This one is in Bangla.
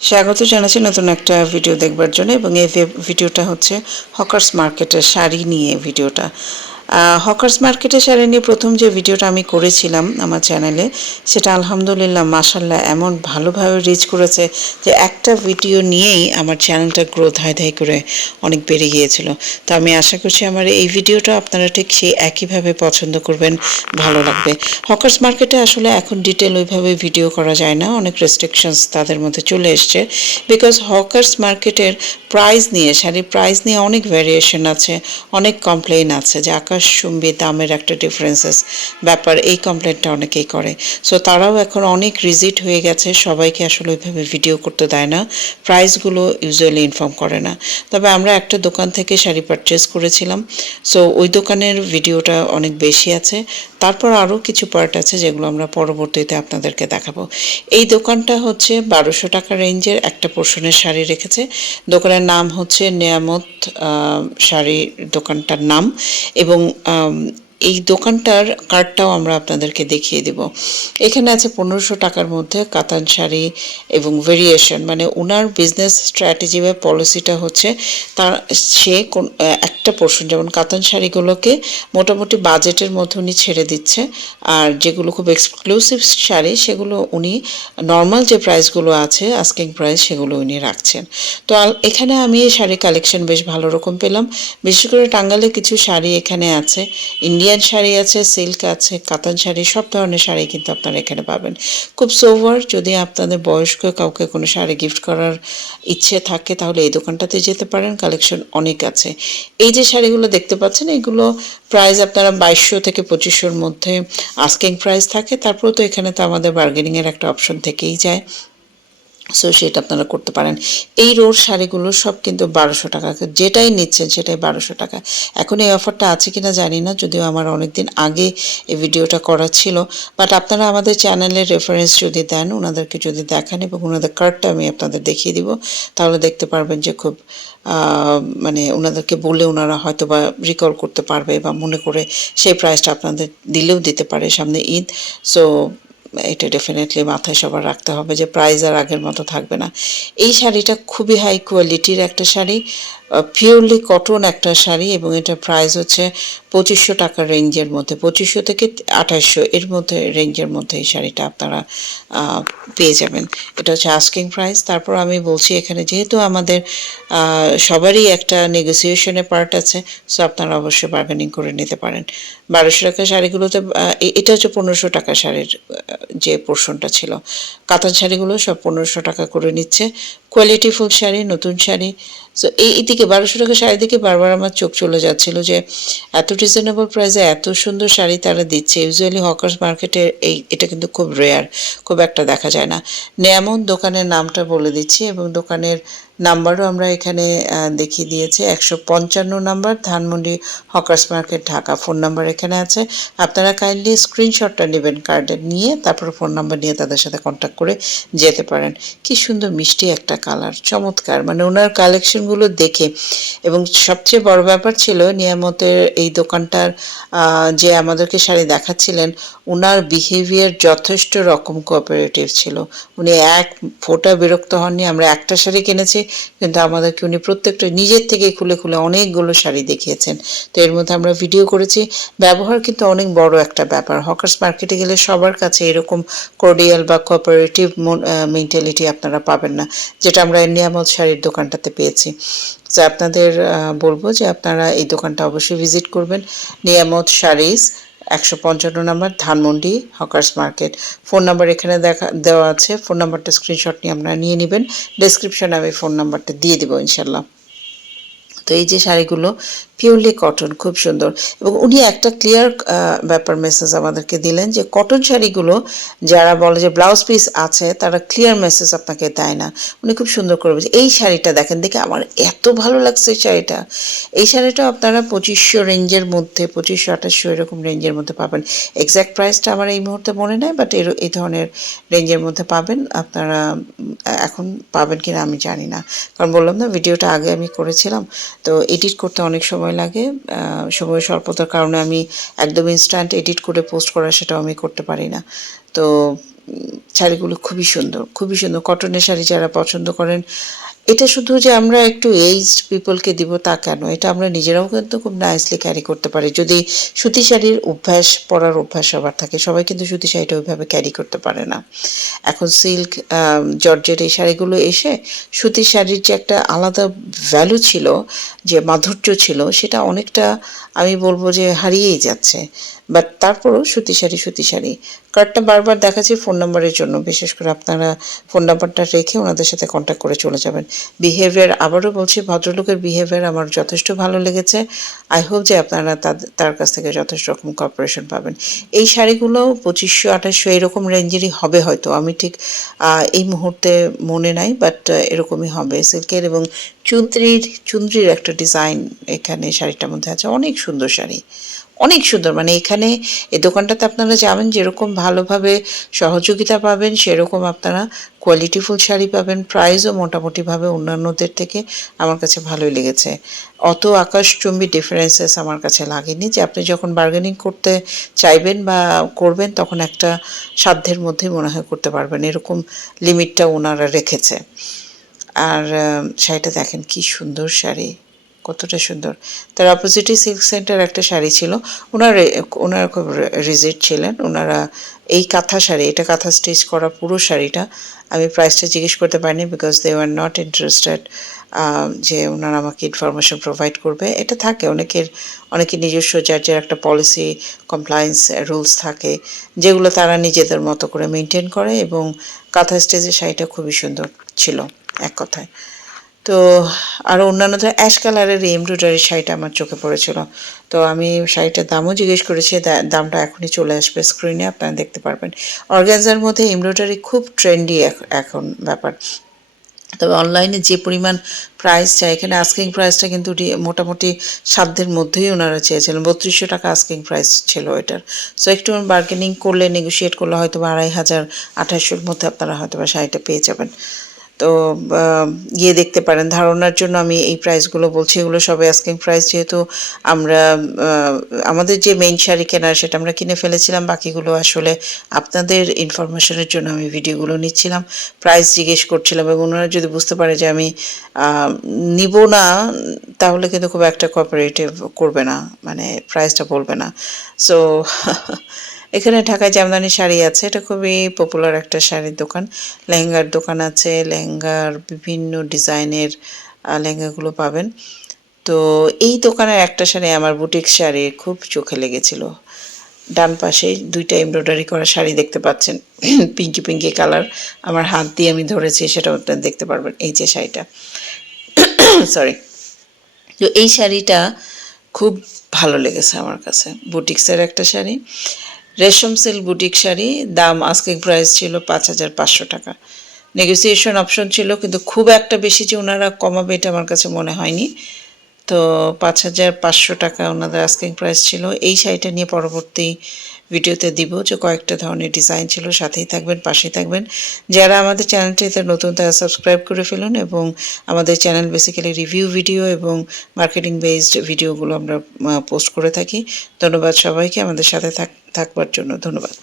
স্বাগত জানাচ্ছি নতুন একটা ভিডিও দেখবার জন্য এবং এই ভিডিওটা হচ্ছে হকার্স মার্কেটের শাড়ি নিয়ে ভিডিওটা হকার্স মার্কেটে শাড়ি নিয়ে প্রথম যে ভিডিওটা আমি করেছিলাম আমার চ্যানেলে, সেটা আলহামদুলিল্লাহ মাসাল্লাহ এমন ভালোভাবে রিচ করেছে যে একটা ভিডিও নিয়েই আমার চ্যানেলটা গ্রোথ হাই ধাই করে অনেক বেড়ে গিয়েছিল। তো আমি আশা করছি আমার এই ভিডিওটা আপনারা ঠিক সেই একইভাবে পছন্দ করবেন, ভালো লাগবে। হকার্স মার্কেটে আসলে এখন ডিটেল ওইভাবে ভিডিও করা যায় না, অনেক রেস্ট্রিকশনস তাদের মধ্যে চলে এসছে। বিকজ হকার্স মার্কেটের প্রাইস নিয়ে, শাড়ির প্রাইস নিয়ে অনেক ভ্যারিয়েশন আছে, অনেক কমপ্লেন আছে যে আকাশচুম্বী দামের একটা ডিফারেন্সেস ব্যাপার, এই কমপ্লেনটা অনেকেই করে। সো তারাও এখন অনেক রিজিট হয়ে গেছে, সবাইকে আসলে ওইভাবে ভিডিও করতে দেয় না। প্রাইসগুলো ইউজুয়ালি ইনফর্ম করে না। তবে আমরা একটা দোকান থেকে শাড়ি পারচেস করেছিলাম। সো ওই দোকানের ভিডিওটা অনেক বেশি আছে। তারপর আরও কিছু পার্ট আছে যেগুলো আমরা পরবর্তীতে আপনাদেরকে দেখাবো। এই দোকানটা হচ্ছে বারোশো টাকা রেঞ্জের একটা পোর্শনের শাড়ি রেখেছে। দোকানের নাম হচ্ছে নেয়ামত শাড়ি দোকানটার নাম। এবং আম, এই দোকানটার কার্ডটাও আমরা আপনাদেরকে দেখিয়ে দিব। এখানে আছে পনেরোশো টাকার মধ্যে কাতান শাড়ি এবং ভেরিয়েশন মানে ওনার বিজনেস স্ট্র্যাটেজি বা পলিসিটা হচ্ছে তার, সে কোন, একটা পোর্শন যেমন কাতান শাড়িগুলোকে মোটামুটি বাজেটের মধ্যে উনি ছেড়ে দিচ্ছে, আর যেগুলো খুব এক্সক্লুসিভ শাড়ি, সেগুলো উনি নর্মাল যে প্রাইসগুলো আছে আস্কিং প্রাইস সেগুলো উনি রাখছেন। তো এখানে আমি এই শাড়ি কালেকশন বেশ ভালো রকম পেলাম। বেশি করে টাঙ্গালে কিছু শাড়ি এখানে আছে। ইন্ডিয়ান শাড়ি আছে সিল্ক আছে, কাতান শাড়ি, সব ধরনের শাড়ি কিন্তু আপনারা এখানে পাবেন। খুব সোভার যদি আপনাদের বয়স্ক কাউকে কোনো শাড়ি গিফট করার ইচ্ছে থাকে, তাহলে এই দোকানটাতে যেতে পারেন কালেকশন অনেক আছে। এই যে শাড়িগুলো দেখতে পাচ্ছেন, এগুলো প্রাইস আপনারা বাইশশো থেকে পঁচিশশোর মধ্যে আস্কিং প্রাইস থাকে। তারপর তো এখানে তো আমাদের বার্গেনিংয়ের একটা অপশন থেকেই যায়। সো সেটা আপনারা করতে পারেন। এই রোড শাড়িগুলো সব কিন্তু বারোশো টাকা। যেটাই নিচ্ছেন সেটাই বারোশো টাকা। এখন এই অফারটা আছে কিনা জানি না, যদিও আমার অনেক দিন আগে এই ভিডিওটা করা ছিল। বাট আপনারা আমাদের চ্যানেলের রেফারেন্স যদি দেন, ওনাদেরকে যদি দেখান এবং ওনাদের কার্ডটা আমি আপনাদের দেখিয়ে দিব, তাহলে দেখতে পারবেন যে খুব মানে ওনাদেরকে বলে ওনারা হয়তো বা রিকল করতে পারবে বা মনে করে সেই প্রাইসটা আপনাদের দিলেও দিতে পারে সামনে ঈদ। সো এটা ডেফিনেটলি মাথায় সবার রাখতে হবে যে প্রাইস আর আগের মতো থাকবে না। এই শাড়িটা খুবই হাই কোয়ালিটির একটা শাড়ি। পিওরলি কটন একটা শাড়ি এবং এটা প্রাইস হচ্ছে পঁচিশশো টাকার রেঞ্জের মধ্যে, পঁচিশশো থেকে আঠাশশো এর মধ্যে রেঞ্জের মধ্যে এই শাড়িটা আপনারা পেয়ে যাবেন। এটা হচ্ছে আস্কিং প্রাইস তারপর আমি বলছি এখানে যেহেতু আমাদের সবারই একটা নেগোসিয়েশনের পার্ট আছে সো আপনারা অবশ্যই বার্গেনিং করে নিতে পারেন। বারোশো টাকা শাড়িগুলোতে এটা হচ্ছে পনেরোশো টাকা শাড়ির যে পোর্শনটা ছিল। কাতান শাড়িগুলো সব পনেরোশো টাকা করে নিচ্ছে। কোয়ালিটিফুল শাড়ি, নতুন শাড়ি। সো এই দিকে বারোশো টাকা শাড়ি দিকে বারবার আমার চোখ চলে যাচ্ছিল যে, এত রিজনেবল প্রাইসে এত সুন্দর শাড়ি তারা দিচ্ছে। ইউজুয়ালি হকার্স মার্কেটে এই, এটা কিন্তু খুব রেয়ার খুব একটা দেখা যায় না। নেমন দোকানের নামটা বলে দিচ্ছি এবং দোকানের নাম্বারও আমরা এখানে দেখিয়ে দিয়েছি। একশো পঞ্চান্ন number Dhanmondi hawkers market Dhaka, phone number এখানে আছে। আপনারা কাইন্ডলি স্ক্রিনশটটা নেবেন কার্ডের নিয়ে, তারপর ফোন নাম্বার নিয়ে তাদের সাথে কন্ট্যাক্ট করে যেতে পারেন। কি সুন্দর মিষ্টি একটা কালার, চমৎকার। মানে ওনার কালেকশনগুলো দেখে। এবং সবচেয়ে বড় ব্যাপার ছিল, নিয়ামতের এই দোকানটার যে আমাদেরকে শাড়ি দেখাচ্ছিলেন, ওনার বিহেভিয়ার যথেষ্ট রকম কোঅপারেটিভ ছিল। উনি এক ফোটা বিরক্ত হননি, আমরা একটা শাড়ি কিনেছি কিন্তু আমাদেরকে উনি প্রত্যেকটা নিজের থেকে খুলে খুলে অনেকগুলো শাড়ি দেখিয়েছেন। তো এর মধ্যে আমরা ভিডিও করেছি। ব্যবহার কিন্তু অনেক বড় একটা ব্যাপার। হকার্স মার্কেটে গেলে সবার কাছে এরকম কোর্ডিয়াল বা কোঅপারেটিভ মেন্টালিটি আপনারা পাবেন না, যেটা আমরা নিয়ামত শাড়ির দোকানটাতে পেয়েছি। তো আপনাদের বলব যে আপনারা এই দোকানটা অবশ্যই ভিজিট করবেন। নিয়ামত শাড়িজ একশো পঞ্চান্ন number, Dhanmondi hawkers market. Phone number এখানে দেখা, দেওয়া আছে। ফোন নাম্বারটা স্ক্রিনশট নিয়ে আপনারা নিয়ে নেবেন। ডেসক্রিপশানে আমি ফোন নাম্বারটা দিয়ে দেবো ইনশাল্লাহ। তো এই যে শাড়িগুলো পিওরলি কটন খুব সুন্দর। এবং উনি একটা ক্লিয়ার ব্যাপার মেসেজ আমাদেরকে দিলেন যে কটন শাড়িগুলো যারা বলে যে ব্লাউজ পিস আছে, তারা ক্লিয়ার মেসেজ আপনাকে দেয় না। উনি খুব সুন্দর করে এই শাড়িটা দেখেন, দেখে আমার এত ভালো লাগছে এই শাড়িটা। এই শাড়িটা আপনারা পঁচিশশো রেঞ্জের মধ্যে, পঁচিশশো, আঠাশশো এরকম রেঞ্জের মধ্যে পাবেন। এক্স্যাক্ট প্রাইসটা আমার এই মুহূর্তে মনে নেই বাট এর এই ধরনের রেঞ্জের মধ্যে পাবেন। আপনারা এখন পাবেন কিনা আমি জানি না। কারণ বললাম না, ভিডিওটা আগে আমি করেছিলাম। তো এডিট করতে অনেক সময় লাগে আহ, সময় স্বল্পতার কারণে আমি একদম ইনস্ট্যান্ট এডিট করে পোস্ট করা সেটাও আমি করতে পারি না। তো শাড়িগুলো খুবই সুন্দর খুবই সুন্দর। কটনের শাড়ি যারা পছন্দ করেন এটা শুধু যে আমরা একটু এইজড পিপলকে দিব তা কেন? এটা আমরা নিজেরাও কিন্তু খুব নাইসলি ক্যারি করতে পারি। যদি সুতি শাড়ির অভ্যাস পরার অভ্যাস সবার থাকে, সবাই কিন্তু সুতি শাড়িটা ওইভাবে ক্যারি করতে পারে না। এখন সিল্ক জর্জের এই শাড়িগুলো এসে সুতি শাড়ির যে একটা আলাদা ভ্যালু ছিল, যে মাধুর্য ছিল, সেটা অনেকটা আমি বলব যে হারিয়েই যাচ্ছে। বাট তারপরও সুতি শাড়ি সুতি শাড়ি। কার্ডটা বারবার দেখাচ্ছি ফোন নাম্বারের জন্য। বিশেষ করে আপনারা ফোন নাম্বারটা রেখে ওনাদের সাথে কন্ট্যাক্ট করে চলে যাবেন। বিহেভিয়ার আবারও বলছি, ভদ্রলোকের বিহেভিয়ার আমার যথেষ্ট ভালো লেগেছে। আই হোপ যে আপনারা তার কাছ থেকে যথেষ্ট রকম কর্পোরেশন পাবেন। এই শাড়িগুলো পঁচিশশো, আঠাশশো এরকম রেঞ্জেরই হবে হয়তো। আমি ঠিক এই মুহূর্তে মনে নাই বাট এরকমই হবে। সিল্কের এবং চুন্দ্রির চুন্দ্রির একটা ডিজাইন এখানে শাড়িটার মধ্যে আছে। অনেক সুন্দর শাড়ি। অনেক সুন্দর। মানে এখানে এই দোকানটাতে আপনারা যাবেন, যেরকম ভালোভাবে সহযোগিতা পাবেন, সেরকম আপনারা কোয়ালিটিফুল শাড়ি পাবেন। প্রাইসও মোটামুটিভাবে অন্যান্যদের থেকে আমার কাছে ভালোই লেগেছে। অত আকাশচুম্বী ডিফারেন্সেস আমার কাছে লাগেনি যে আপনি যখন বার্গেনিং করতে চাইবেন বা করবেন, তখন একটা সাধ্যের মধ্যেই মনে হয় করতে পারবেন। এরকম লিমিটটা ওনারা রেখেছে। আর শাড়িটা দেখেন কি সুন্দর শাড়ি। কতটা সুন্দর। তার অপোজিটে সিল্ক সেন্টার একটা শাড়ি ছিল। ওনার ওনারা খুব রিজিট ছিলেন। ওনারা এই কাঁথা শাড়ি, এটা কাঁথা স্টিচ করা পুরো শাড়িটা আমি প্রাইসটা জিজ্ঞেস করতে পারিনি because they are not interested যে ওনারা আমাকে ইনফরমেশন প্রোভাইড করবে। এটা থাকে, অনেকের অনেকের নিজস্ব যার যার একটা পলিসি কমপ্লায়েন্স রুলস থাকে, যেগুলো তারা নিজেদের মতো করে মেনটেন করে এবং কাঁথা স্টেজের শাড়িটা খুবই সুন্দর ছিল এক কথায়। তো আর অন্যান্য ধর অ্যাশ কালারের এমব্রয়ডারি শাড়িটা আমার চোখে পড়েছিল। তো আমি শাড়িটার দামও জিজ্ঞেস করেছি দামটা এখনই চলে আসবে স্ক্রিনে আপনারা দেখতে পারবেন। অর্গ্যানজার মধ্যে এমব্রয়ডারি খুব ট্রেন্ডি এখন ব্যাপার। তবে অনলাইনে যে পরিমাণ প্রাইস চাই, এখানে আস্কিং প্রাইসটা কিন্তু মোটামুটি সাধ্যের মধ্যেই ওনারা চেয়েছিলেন। বত্রিশশো টাকা আস্কিং প্রাইস ছিল এটার। সো একটু বার্গেনিং করলে নেগোশিয়েট করলে হয়তো আড়াই হাজার আঠাশশোর মধ্যে আপনারা হয়তো বা শাড়িটা পেয়ে যাবেন। তো গিয়ে দেখতে পারেন। ধারণার জন্য আমি এই প্রাইসগুলো বলছি। এগুলো সবে আস্কিং প্রাইস যেহেতু আমরা আমাদের যে মেইন শাড়ি কেনার সেটা আমরা কিনে ফেলেছিলাম। বাকিগুলো আসলে আপনাদের ইনফরমেশনের জন্য আমি ভিডিওগুলো নিচ্ছিলাম। প্রাইস জিজ্ঞেস করছিলাম এবং ওনারা যদি বুঝতে পারে যে আমি নিব না, তাহলে কিন্তু খুব একটা কোঅপারেটিভ করবে না। মানে প্রাইসটা বলবে না। সো এখানে ঢাকায় জামদানি শাড়ি আছে। এটা খুবই পপুলার একটা শাড়ির দোকান। লেহেঙ্গার দোকান আছে। লেহেঙ্গার বিভিন্ন ডিজাইনের লেহেঙ্গাগুলো পাবেন। তো এই দোকানের একটা শাড়ি আমার বুটিক শাড়ি খুব চোখে লেগেছিল। ডান পাশে দুইটা এমব্রয়ডারি করা শাড়ি দেখতে পাচ্ছেন। পিঙ্কি পিঙ্কি কালার। আমার হাত দিয়ে আমি ধরেছি সেটা আপনারা দেখতে পারবেন এই যে শাড়িটা। সরি তো এই শাড়িটা খুব ভালো লেগেছে আমার কাছে। বুটিক্সের একটা শাড়ি। রেশম সিল্ক বুটিক শাড়ি, দাম আস্কিং প্রাইস ছিল পাঁচ হাজার পাঁচশো টাকা। নেগোসিয়েশন অপশন ছিল, কিন্তু খুব একটা বেশি যে ওনারা কমাবে এটা আমার কাছে মনে হয়নি। তো পাঁচ হাজার পাঁচশো টাকা ওনাদের আস্কিং প্রাইস ছিল। এই শাড়িটা নিয়ে পরবর্তী ভিডিওতে দিব যে কয়েকটা ধরনের ডিজাইন ছিল, সাথেই থাকবেন, পাশেই থাকবেন। যারা আমাদের চ্যানেলটিতে নতুন, তারা সাবস্ক্রাইব করে ফেলুন এবং আমাদের চ্যানেল বেসিক্যালি রিভিউ ভিডিও এবং মার্কেটিং বেসড ভিডিওগুলো আমরা পোস্ট করে থাকি। ধন্যবাদ সবাইকে, আমাদের সাথে থাক থাকবার জন্য ধন্যবাদ।